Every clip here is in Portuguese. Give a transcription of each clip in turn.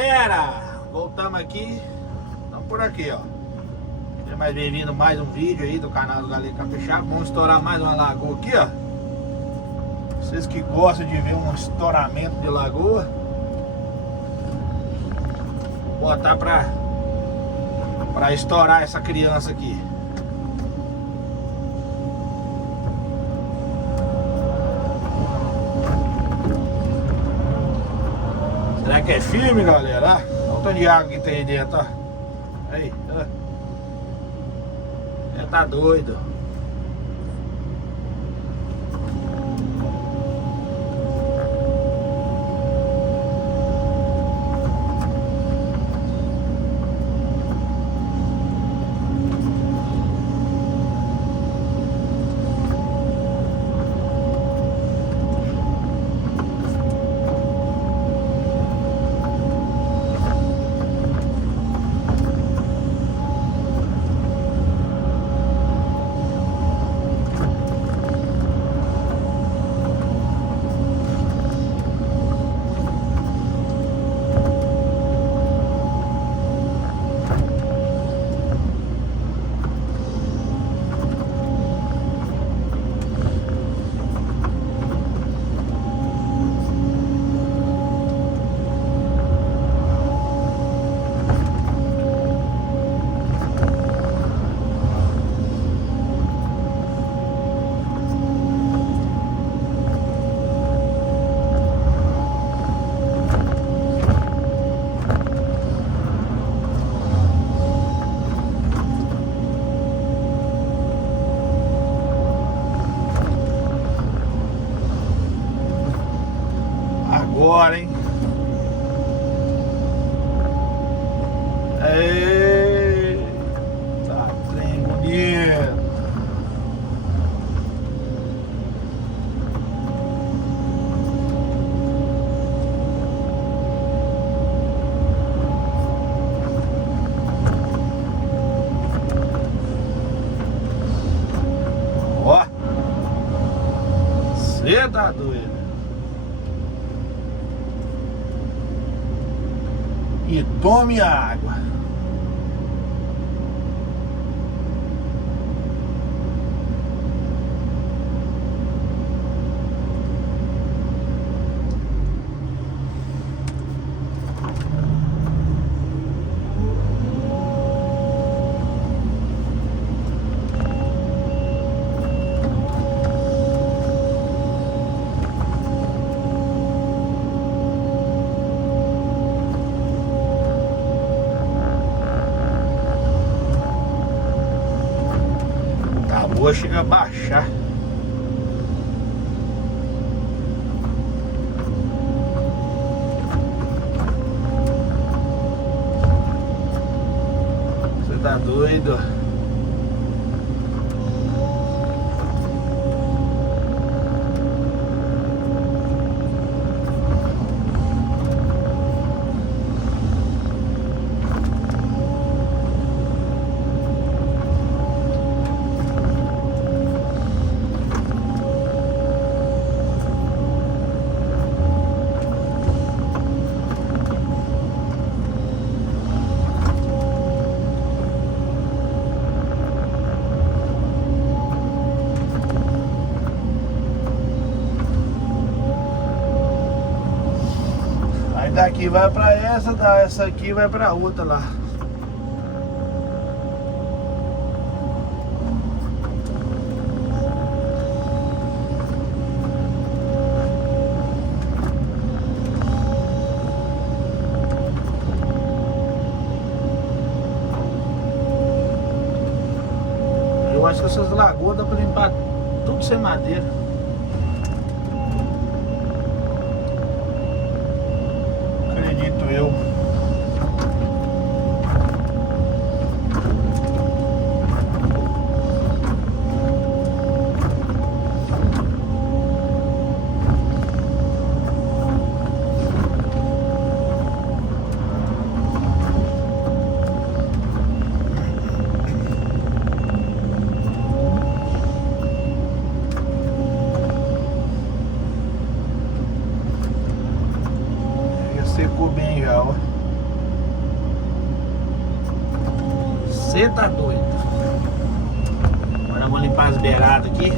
galera, voltamos aqui. Estamos por aqui, ó. Seja mais bem-vindo a mais um vídeo aí do canal do Galego Capixaba. Vamos estourar mais uma lagoa aqui, ó. Vocês que gostam de ver um estouramento de lagoa, vou botar pra estourar essa criança aqui. Será que é firme, galera? Olha o tanto de água que tem aí dentro, ó. Aí, ó. Já tá doido. Agora, hein? Eita, trem bonito. Ó, cê tá doido. E tome a água. Boa, chega a baixar. Você tá doido? Daqui vai pra essa aqui vai pra outra lá. Eu acho que essas lagoas dá pra limpar tudo sem madeira. Eu secou bem já, ó. Você tá doido. Agora eu vou limpar as beiradas aqui.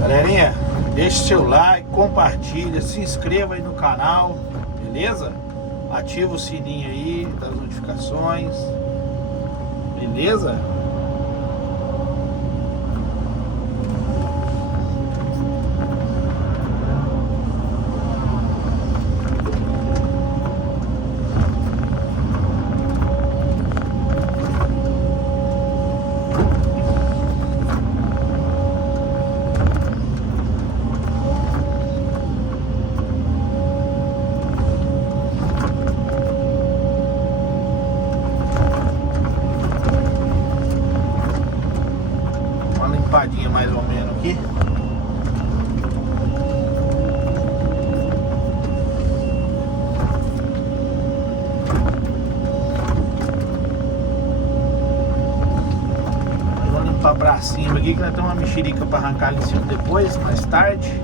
Galerinha, deixe seu like, compartilha, se inscreva aí no canal, beleza? Ativa o sininho aí das notificações, beleza? Limpadinha mais ou menos aqui. Vou limpar pra cima aqui, que nós temos uma mexerica pra arrancar ali em cima depois, mais tarde.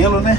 modelo, né?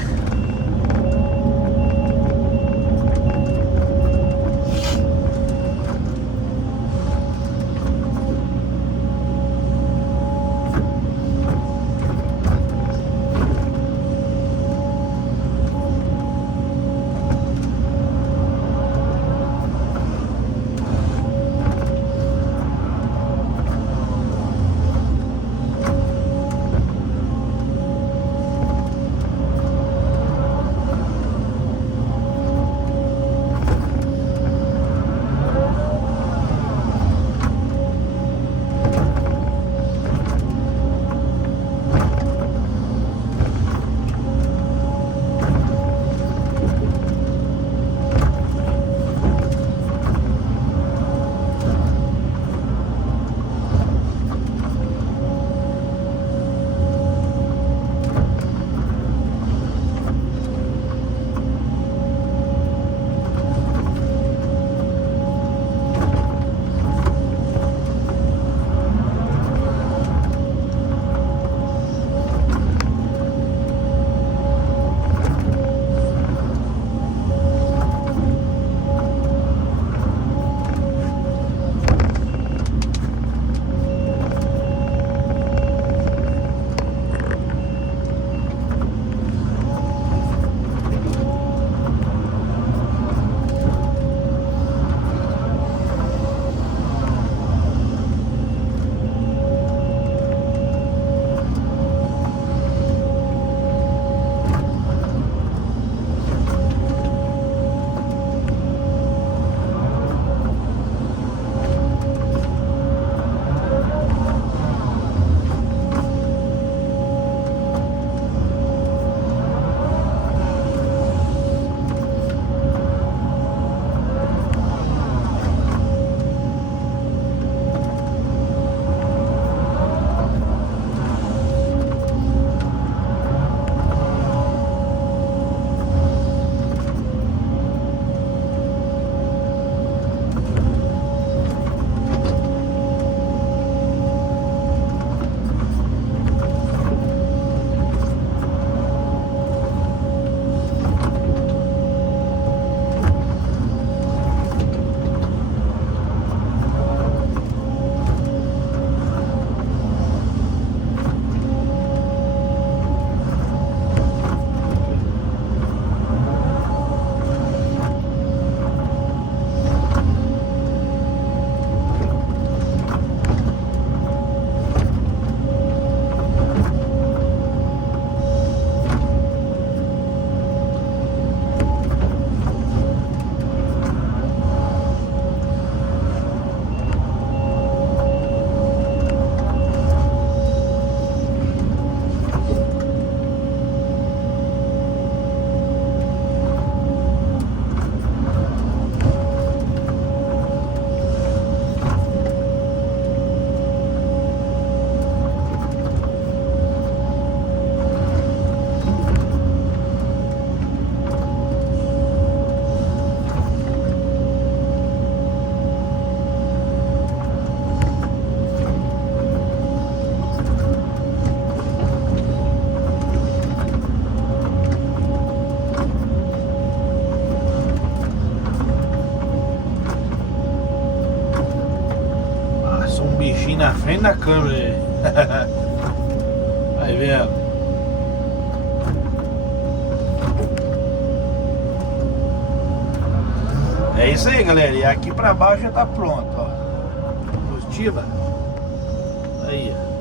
Bichinho na frente da câmera aí. Vai vendo. É isso aí, galera. E aqui pra baixo já tá pronto, ó. Positiva. Aí, ó.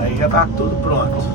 Aí já tá tudo pronto.